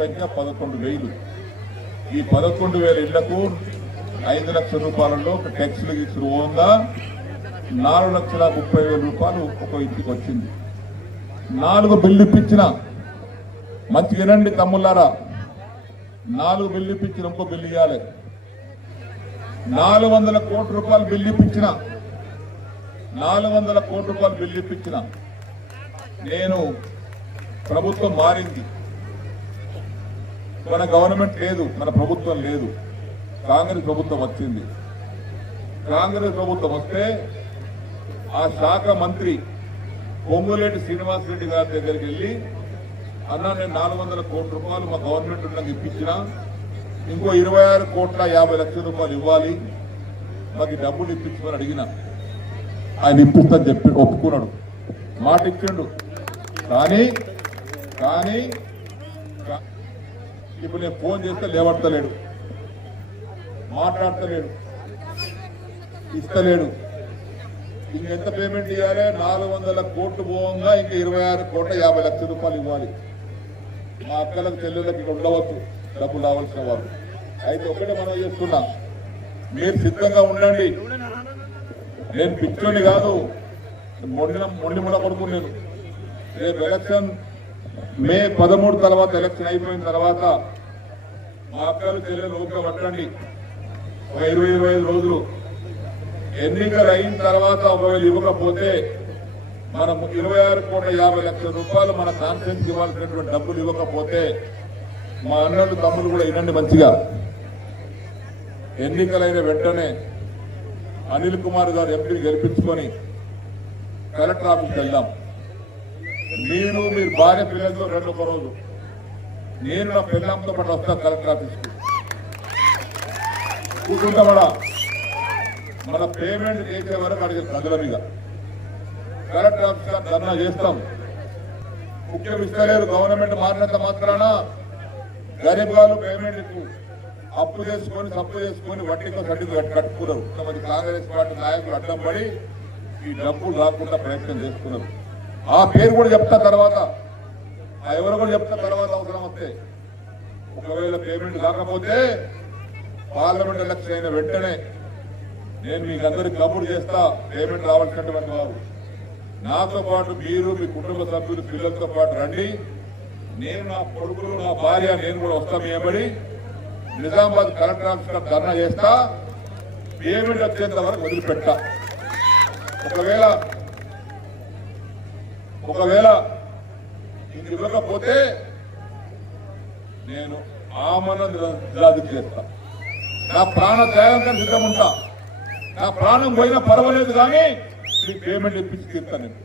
సంఖ్య 11,000. ఈ 11,000 ఇళ్లకు 5 లక్షల రూపాయలలో ఒక ట్యాక్స్లు ఇచ్చిన ఉందా 4,30,000 రూపాయలు ఒక ఇంటికి వచ్చింది. 4 బిల్లు ఇప్పించిన, మంచి వినండి తమ్ముళ్ళారా, 4 బిల్లు ఇప్పించిన, ఇంకో బిల్లు ఇవ్వాలి. 400 కోట్ల రూపాయలు బిల్లు ఇప్పించిన, 400 కోట్ల రూపాయలు బిల్లు ఇప్పించిన. నేను ప్రభుత్వం మారింది, మన గవర్నమెంట్ లేదు, మన ప్రభుత్వం లేదు, కాంగ్రెస్ ప్రభుత్వం వచ్చింది. కాంగ్రెస్ ప్రభుత్వం వస్తే ఆ శాఖ మంత్రి పొంగులేటి శ్రీనివాసరెడ్డి గారి దగ్గరికి వెళ్ళి, అన్నా నేను 400 కోట్ల రూపాయలు మా గవర్నమెంట్ నాకు ఇప్పించిన, ఇంకో 26,50,00,000 రూపాయలు ఇవ్వాలి, మాకు డబ్బులు ఇప్పించమని అడిగిన. ఆయన ఇప్పిస్తాను చెప్పి ఒప్పుకున్నాడు, మాట ఇచ్చిండు. కానీ ఇప్పుడు నేను ఫోన్ చేస్తే లేవడతలేడు, మాట్లాడతలేడు, ఇస్తలేడు. ఇంకెంత పేమెంట్ ఇవ్వాలి? 400 కోట్లు పోవంగా ఇంకా 26,50,00,000 రూపాయలు ఇవ్వాలి. మా అక్కలకు చెల్లెళ్ళకి ఇక్కడ ఉండవచ్చు డబ్బులు రావాల్సిన వాళ్ళు. అయితే ఒకటే మనం చేస్తున్నా, మీరు సిద్ధంగా ఉండండి. నేను పిచ్చోని కాదు, మొండి ముడ పడుకుని నేను. రేపు ఎలక్షన్ మే 13 తర్వాత, ఎలక్షన్ అయిపోయిన తర్వాత మా అక్కలు చెల్లెలు ఓపిక పట్టండి. 20-25 రోజులు ఎన్నికలు అయిన తర్వాత ఒకవేళ ఇవ్వకపోతే మనం 26,50,00,000 రూపాయలు మన కాన్ఫరెన్స్ ఇవ్వాల్సినటువంటి డబ్బులు ఇవ్వకపోతే మా అన్నలు తమ్ములు కూడా వినండి మంచిగా. ఎన్నికలైన వెంటనే అనిల్ కుమార్ గారు ఎంపీని గెలిపించుకొని కలెక్టర్ ఆఫీస్కి వెళ్దాం. మీరు భార్య పిల్లలతో ఒక రోజు, నేను నా పిల్లలతో పాటు వస్తాను కలెక్టర్ ఆఫీస్కి. కూర్చుంటామడా మన పేమెంట్ చేసే వరకు అడిగే ప్రజల మీద కలెక్టర్ ఆఫీస్ ధర్నా చేస్తాం. ముఖ్యం ఇస్తలేరు, గవర్నమెంట్ మారినంత మాత్రాన గరీబ్ వాళ్ళు పేమెంట్ అప్పు చేసుకొని వడ్డీతో కట్టుకున్నారు. కొంతమంది కాంగ్రెస్ పార్టీ నాయకులు అడ్డం పడి ఈ డబ్బులు రాకుండా ప్రయత్నం చేస్తున్నారు. ఆ పేరు కూడా చెప్తా తర్వాత, ఎవరు కూడా చెప్తా తర్వాత అవసరం వస్తే. ఒకవేళ పేమెంట్ కాకపోతే పార్లమెంట్ ఎలక్షన్ అయిన వెంటనే నేను మీకు అందరికి కబురు చేస్తా. పేమెంట్ రావాల్సినటువంటి వారు నాతో పాటు మీరు, మీ కుటుంబ సభ్యులు, పిల్లలతో పాటు రండి. నేను, నా కొడుకులు, నా భార్య, నేను కూడా వస్తాం. ఏమడి నిజామాబాద్ కలెక్టర్ ఆఫీస్ ధర్నా చేస్తా. పేమెంట్ వచ్చేంత వరకు వదిలిపెట్టా. ఒకవేళ ఇంక ఇవ్వకపోతే నేను ఆమరణ నిరాదీక్ష చేస్తా. నా ప్రాణ త్యాగం సిద్ధం ఉంటా. నా ప్రాణం పోయినా పర్వాలేదు, కానీ మీకు పేమెంట్ ఇప్పించి తీరుతాను నేను.